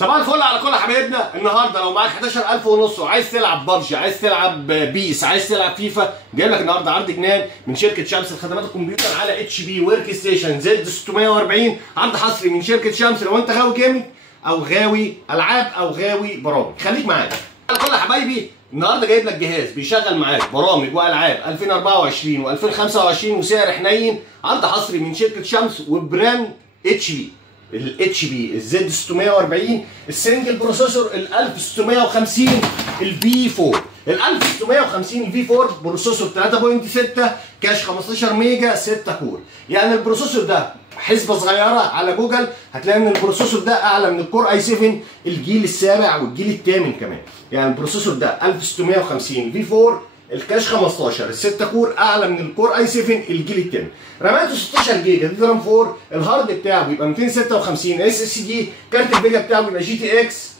صباح الفل على كل حبايبنا. النهارده لو معاك 11,000 ونص وعايز تلعب ببجي، عايز تلعب بيس، عايز تلعب فيفا، جايب لك النهارده عرض جنان من شركه شمس لخدمات الكمبيوتر على اتش بي ورك ستيشن زد 640. عرض حصري من شركه شمس لو انت غاوي جيمنج او غاوي العاب او غاوي برامج. خليك معايا على كل حبايبي. النهارده جايب لك جهاز بيشغل معاك برامج والعاب 2024 و2025 وسعر حنين. عرض حصري من شركه شمس وبراند اتش بي. الاتش بي الزد 640 السنجل بروسيسور، ال 1650 الفي 4. ال 1650 الفي 4 بروسيسور 3.6 كاش 15 ميجا 6 كور. يعني البروسيسور ده حسبه صغيره على جوجل هتلاقي ان البروسيسور ده اعلى من الكور اي 7 الجيل السابع والجيل الثامن كمان. يعني البروسيسور ده 1650 في 4 الكاش 15 الستة كور اعلى من الكور اي 7 الجيل الثامن. راماته 16 جيجا دي رام 4. الهارد بتاعه بيبقى 256 اس اس دي. كارت الفيجا بتاعه بيبقى جي تي اكس،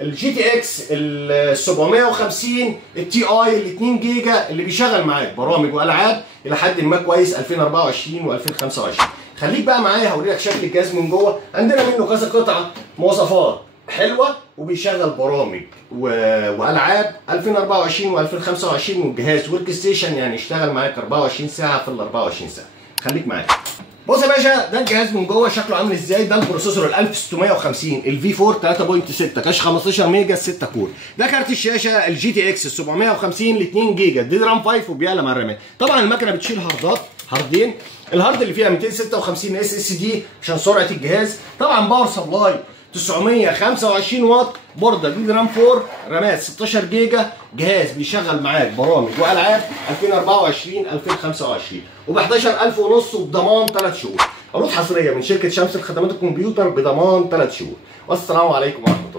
الجي تي اكس ال 750 التي اي ال 2 جيجا اللي بيشغل معاك برامج والعاب الى حد ما كويس 2024 و2025. خليك بقى معايا هوري لك شكل الجهاز من جوه. عندنا منه كذا قطعه، مواصفات حلوه وبيشغل برامج والعاب 2024 و2025 والجهاز ورك ستيشن يعني يشتغل معاك 24 ساعه في ال 24 ساعه. خليك معايا. بص يا باشا، ده الجهاز من جوه شكله عامل ازاي. ده البروسيسور ال 1650 الفي 4 3.6 كاش 15 ميجا 6 كور. ده كارت الشاشه الجي تي اكس ال 750 ل 2 جيجا دي رام 5 وبيعلى مع الرامات. طبعا المكنه بتشيل هاردين. الهارد اللي فيها 256 اس اس دي عشان سرعه الجهاز. طبعا باور سبلاي 925 واط، بورده دي رام 4، رامات 16 جيجا. جهاز بيشغل معاك برامج والعاب 2024 2025 وب 11,000 ونص وبضمان 3 شهور. عروض حصريه من شركه شمس لخدمات الكمبيوتر بضمان 3 شهور. والسلام عليكم ورحمه الله.